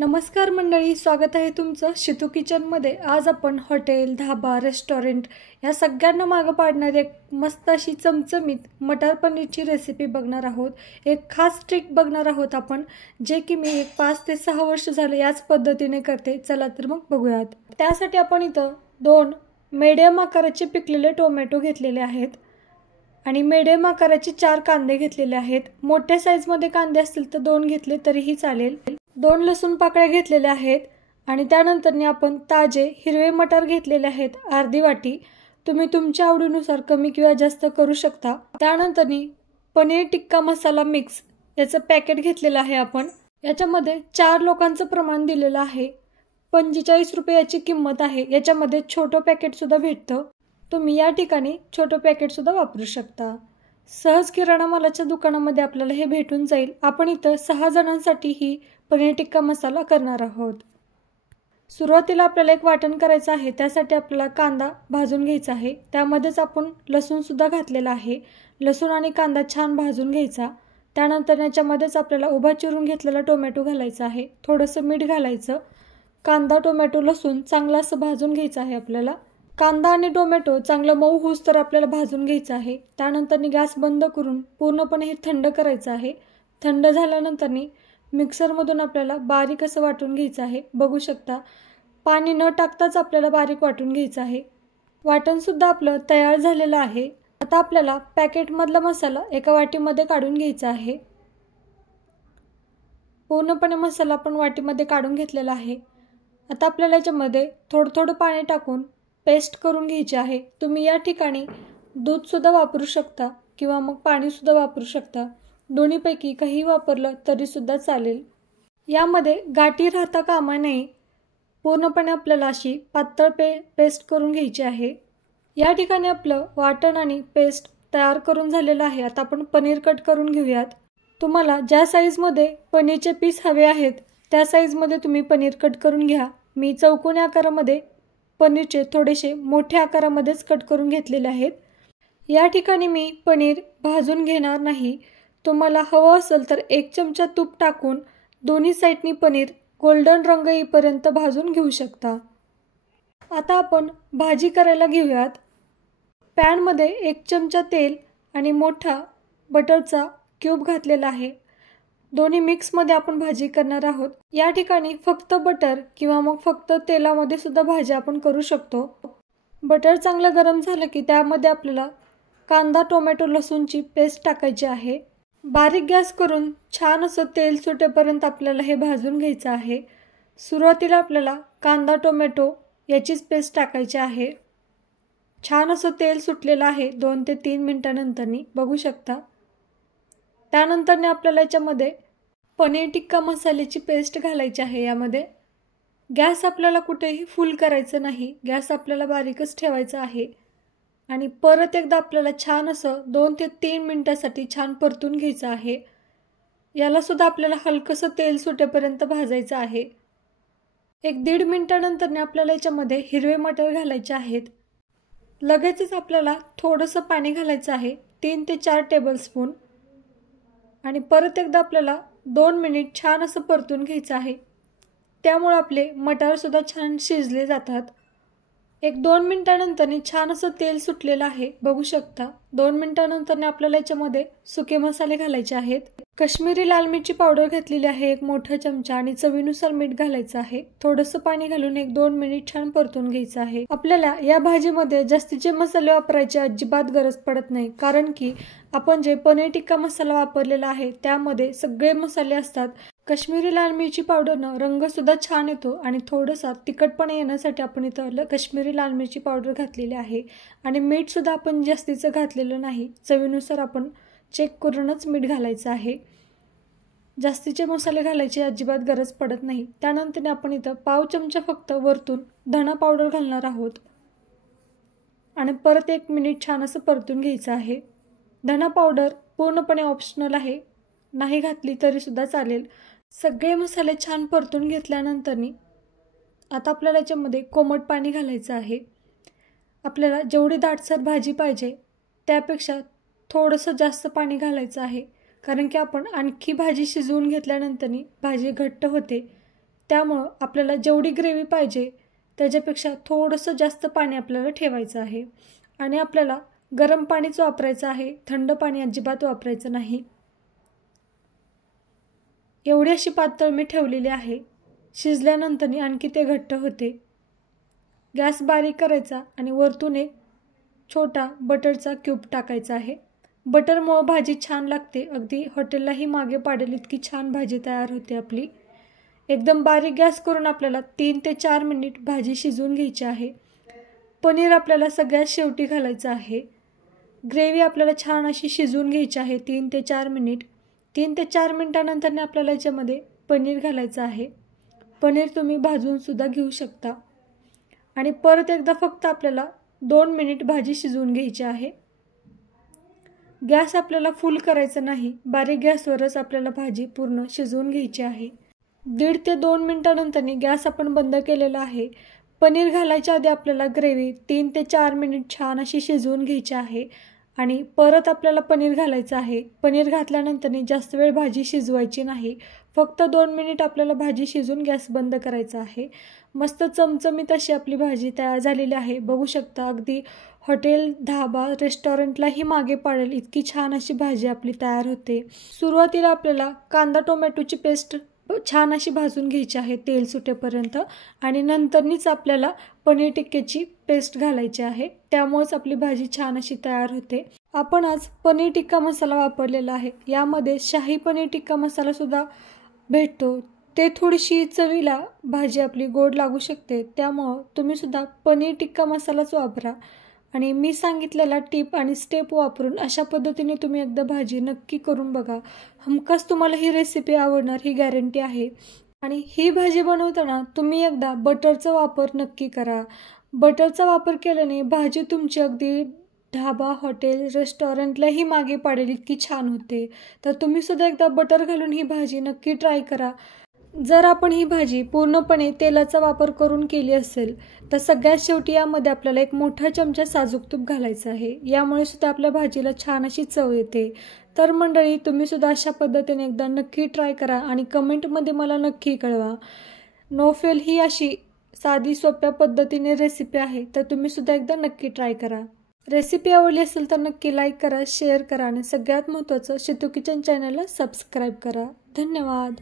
नमस्कार मंडळी, स्वागत आहे तुमचं शितू किचनमध्ये। आज आपण हॉटेल, धाबा, रेस्टॉरंट या सगळ्यांना मागं पाडणारी एक मस्त अशी चमचमीत मटर पनीरची रेसिपी बघणार आहोत। एक खास ट्रिक बघणार आहोत आपण, जे की मी 5 ते 6 वर्ष झाले याच पद्धतीने करते। चला तर मग बघूयात। त्यासाठी आपण इथं 2 मीडियम आकाराचे पिकलेले टोमॅटो घेतलेले आहेत आणि मीडियम आकाराचे 4 कांदे घेतलेले आहेत। मोठ्या साईजमध्ये कांदे असतील तर 2 घेतले तरीही चालेल। 2 लसूण पाकळ्या घेतलेल्या आहेत आणि त्यानंतर आपण ताजे हिरवे मटार घेतलेले आहेत अर्धी वाटी। तुम्ही तुमच्या आवडीनुसार कमी किंवा जास्त करू शकता। त्यानंतर पनीर टिक्का मसाला मिक्स याचं पॅकेट घेतलेलं आहे आपण। याच्यामध्ये 4 लोकांचं प्रमाण दिलेलं आहे। 45 रुपये याची किंमत आहे। याच्यामध्ये छोटं पॅकेट सुद्धा भेटतं, तुम्ही या ठिकाणी छोटं पॅकेट सुद्धा वापरू शकता। सहज किराणा मालाच्या दुकानामध्ये आपल्याला हे भेटून जाईल। आपण इथं 6 जणांसाठी ही पनीर टिक्का मसाला करणार आहोत। सुरुवातीला आपल्याला एक वाटण करायचं आहे। त्यासाठी आपल्याला कांदा भाजून घ्यायचा आहे। त्यामध्येच आपण लसूण सुद्धा घातलेला आहे। लसूण आणि कांदा छान भाजून घ्यायचा। त्यानंतर याच्यामध्येच आपल्याला उभा चिरून घेतलेला टोमॅटो घालायचा आहे। थोडंसं मीठ घालायचं। कांदा, टोमॅटो, लसूण चांगलं असं भाजून घ्यायचं आहे आपल्याला। कांदा आणि टोमॅटो चांगलं मऊ होऊस तर आपल्याला भाजून घ्यायचं आहे। त्यानंतर गॅस बंद करून पूर्णपणे हे थंड करायचं आहे। थंड झाल्यानंतर मिक्सरमधून आपल्याला बारीक असं वाटून घ्यायचं आहे। बघू शकता, पाणी न टाकताच आपल्याला बारीक वाटून घ्यायचं आहे। वाटण सुद्धा आपलं तयार झालेलं आहे। आता आपल्याला पॅकेटमधला मसाला एका वाटीमध्ये काढून घ्यायचा आहे। पूर्णपणे मसाला आपण वाटीमध्ये काढून घेतलेला आहे। आता आपल्याला याच्यामध्ये थोडं थोडं पाणी टाकून पेस्ट करून घ्यायची आहे। तुम्ही या ठिकाणी दूध सुद्धा वापरू शकता किंवा मग पाणी सुद्धा वापरू शकता। दोन्हीपैकी काही वापरलं तरी सुद्धा चालेल। यामध्ये गाठी राहता कामा नये। पूर्णपणे आपल्याला अशी पातळ पेस्ट करून घ्यायची आहे। या ठिकाणी आपलं वाटण आणि पेस्ट तयार करून झालेलं आहे। आता आपण पनीर कट करून घेऊयात। तुम्हाला ज्या साईजमध्ये पनीरचे पीस हवे आहेत त्या साईजमध्ये तुम्ही पनीर कट करून घ्या। मी चौकोनी आकारामध्ये पनीरचे थोडेसे मोठ्या आकारामध्येच कट करून घेतलेले आहेत। या ठिकाणी मी पनीर भाजून घेणार नाही। तुम्हाला हवं असेल तर 1 चमचा तूप टाकून दोन्ही साईडनी पनीर गोल्डन रंग येईपर्यंत भाजून घेऊ शकता। आता आपण भाजी करायला घेऊयात। पॅनमध्ये 1 चमचा तेल आणि मोठा बटरचा क्यूब घातलेला आहे। दोन्ही मिक्समध्ये आपण भाजी करणार आहोत। या ठिकाणी फक्त बटर किंवा मग फक्त तेलामध्ये सुद्धा भाजी आपण करू शकतो। बटर चांगलं गरम झालं की त्यामध्ये आपल्याला कांदा, टोमॅटो, लसूणची पेस्ट टाकायची आहे। बारीक गॅस करून छान असं तेल सुटेपर्यंत आपल्याला हे भाजून घ्यायचं आहे। सुरुवातीला आपल्याला कांदा, टोमॅटो याचीच पेस्ट टाकायची आहे। छान असं तेल सुटलेलं आहे 2 ते 3 मिनिटांनंतर बघू शकता। त्यानंतर आपल्याला याच्यामध्ये पनीर टिक्का मसाल्याची पेस्ट घालायची आहे। यामध्ये गॅस आपल्याला कुठेही फुल करायचं नाही, गॅस आपल्याला बारीकच ठेवायचा आहे आणि परत एकदा आपल्याला छान असं 2 ते 3 मिनिटांसाठी छान परतून घ्यायचं आहे। याला सुद्धा आपल्याला हलकसं तेल सुटेपर्यंत भाजायचं आहे। 1-1.5 मिनिटानंतर आपल्याला याच्यामध्ये हिरवे मटर घालायचे आहेत। लगेचच आपल्याला थोडंसं पाणी घालायचं आहे, 3 ते 4 टेबलस्पून, आणि परत एकदा आपल्याला 2 मिनिट छान असं परतून घ्यायचं आहे। त्यामुळे आपले मटार सुद्धा छान शिजले जातात। 1-2 मिनिटानंतर छान असं तेल सुटलेलं आहे, बघू शकता। 2 मिनिटानंतर आपल्याला याच्यामध्ये सुके मसाले घालायचे आहेत। काश्मीरी लाल मिरची पावडर घातलेली आहे 1 मोठा चमचा आणि चवीनुसार मीठ घालायचं आहे। थोडंसं पाणी घालून 1-2 मिनिट छान परतून घ्यायचं आहे। आपल्याला या भाजीमध्ये जास्तीचे मसाले वापरायची अजिबात गरज पडत नाही, कारण की आपण जे पनीर टिक्का मसाला वापरलेला आहे त्यामध्ये सगळे मसाले असतात। काश्मीरी लाल मिरची पावडरनं रंग सुद्धा छान येतो आणि थोडासा तिखटपणा येण्यासाठी आपण इथं काश्मीरी लाल मिरची पावडर घातलेली आहे आणि मीठ सुद्धा आपण जास्तीचं घातलेलं नाही। चवीनुसार आपण चेक करूनच मीठ घालायचं आहे। जास्तीचे मसाले घालायची अजिबात गरज पडत नाही। त्यानंतर आपण इथं पाव चमचा फक्त वरतून धना पावडर घालणार आहोत आणि परत 1 मिनिट छान असं परतून घ्यायचं आहे। धना पावडर पूर्णपणे ऑप्शनल आहे, नाही घातली तरी सुद्धा चालेल। सगळे मसाले छान परतून घेतल्यानंतर आता आपल्याला याच्यामध्ये कोमट पाणी घालायचं आहे। आपल्याला जेवढी दाटसर भाजी पाहिजे त्यापेक्षा थोडंसं जास्त पाणी घालायचं आहे, कारण की आपण आणखी भाजी शिजवून घेतल्यानंतर भाजी घट्ट होते। त्यामुळं आपल्याला जेवढी ग्रेव्ही पाहिजे त्याच्यापेक्षा थोडंसं जास्त पाणी आपल्याला ठेवायचं आहे आणि आपल्याला गरम पाणीच वापरायचं आहे, थंड पाणी अजिबात वापरायचं नाही। एवढी अशी पातळ मी ठेवलेली आहे। शिजल्यानंतर आणखी ते घट्ट होते। गॅस बारीक करायचा आणि वरतून एक छोटा बटरचा क्यूब टाकायचा आहे। बटरमुळे भाजी छान लागते, अगदी हॉटेललाही मागे पाडेल इतकी छान भाजी तयार होते आपली। एकदम बारीक गॅस करून आपल्याला 3 ते 4 मिनिट भाजी शिजवून घ्यायची आहे। पनीर आपल्याला सगळ्यात शेवटी घालायचं आहे। ग्रेव्ही आपल्याला छान अशी शिजवून घ्यायची आहे 3 ते 4 मिनिट। 3 ते 4 मिनिटानंतर आपल्याला याच्यामध्ये पनीर घालायचं आहे। पनीर तुम्ही भाजून सुद्धा घेऊ शकता आणि परत एकदा फक्त आपल्याला 2 मिनिट भाजी शिजवून घ्यायची आहे। गॅस आपल्याला फुल करायचा नाही, बारीक गॅसवरच आपल्याला भाजी पूर्ण शिजवून घ्यायची आहे। 1.5 ते 2 मिनिटानंतर गॅस आपण बंद केलेला आहे। पनीर घालायच्या आधी आपल्याला ग्रेव्ही 3 ते 4 मिनिट छान अशी शिजवून घ्यायची आहे आणि परत आपल्याला पनीर घालायचं आहे। पनीर घातल्यानंतर जास्त वेळ भाजी शिजवायची नाही, फक्त 2 मिनिट आपल्याला भाजी शिजवून गॅस बंद करायचा आहे। मस्त चमचमीत अशी आपली भाजी तयार झालेली आहे। बघू शकता अगदी हॉटेल, धाबा, रेस्टॉरंटलाही मागे पाडेल इतकी छान अशी भाजी आपली तयार होते। सुरुवातीला आपल्याला कांदा टोमॅटोची पेस्ट छान अशी भाजून घ्यायची आहे तेल सुटेपर्यंत आणि नंतरनीच आपल्याला पनीर टिक्क्याची पेस्ट घालायची आहे, त्यामुळेच आपली भाजी छान अशी तयार होते। आपण आज पनीर टिक्का मसाला वापरलेला आहे। यामध्ये शाही पनीर टिक्का मसाला सुद्धा भेटतो, ते थोडीशी चवीला भाजी आपली गोड लागू शकते, त्यामुळे तुम्ही सुद्धा पनीर टिक्का मसालाच वापरा आणि मी सांगितलेला टिप आणि स्टेप वापरून अशा पद्धतीने तुम्ही एकदा भाजी नक्की करून बघा। हमखास तुम्हाला ही रेसिपी आवडणार ही गॅरंटी आहे। आणि ही भाजी बनवताना तुम्ही एकदा बटरचा वापर नक्की करा। बटरचा वापर केल्याने भाजी तुमची अगदी ढाबा, हॉटेल, रेस्टॉरंटलाही मागे पाडेल इतकी छान होते। तर तुम्ही सुद्धा एकदा बटर घालून ही भाजी नक्की ट्राय करा। जर आपण ही भाजी पूर्णपणे तेलाचा वापर करून केली असेल तर सगळ्यात शेवटी यामध्ये आपल्याला 1 मोठा चमचा साजूक तूप घालायचं आहे, यामुळे सुद्धा आपल्या भाजीला छान अशी चव येते। तर मंडळी, तुम्ही सुद्धा अशा पद्धतीने एकदा नक्की ट्राय करा आणि कमेंटमध्ये मला नक्की कळवा। नो फेल ही अशी साधी सोप्या पद्धतीने रेसिपी आहे, तर तुम्ही सुद्धा एकदा नक्की ट्राय करा। रेसिपी आवडली असेल तर नक्की लाईक करा, शेअर करा आणि सगळ्यात महत्त्वाचं शितू किचन चॅनलला सबस्क्राईब करा। धन्यवाद।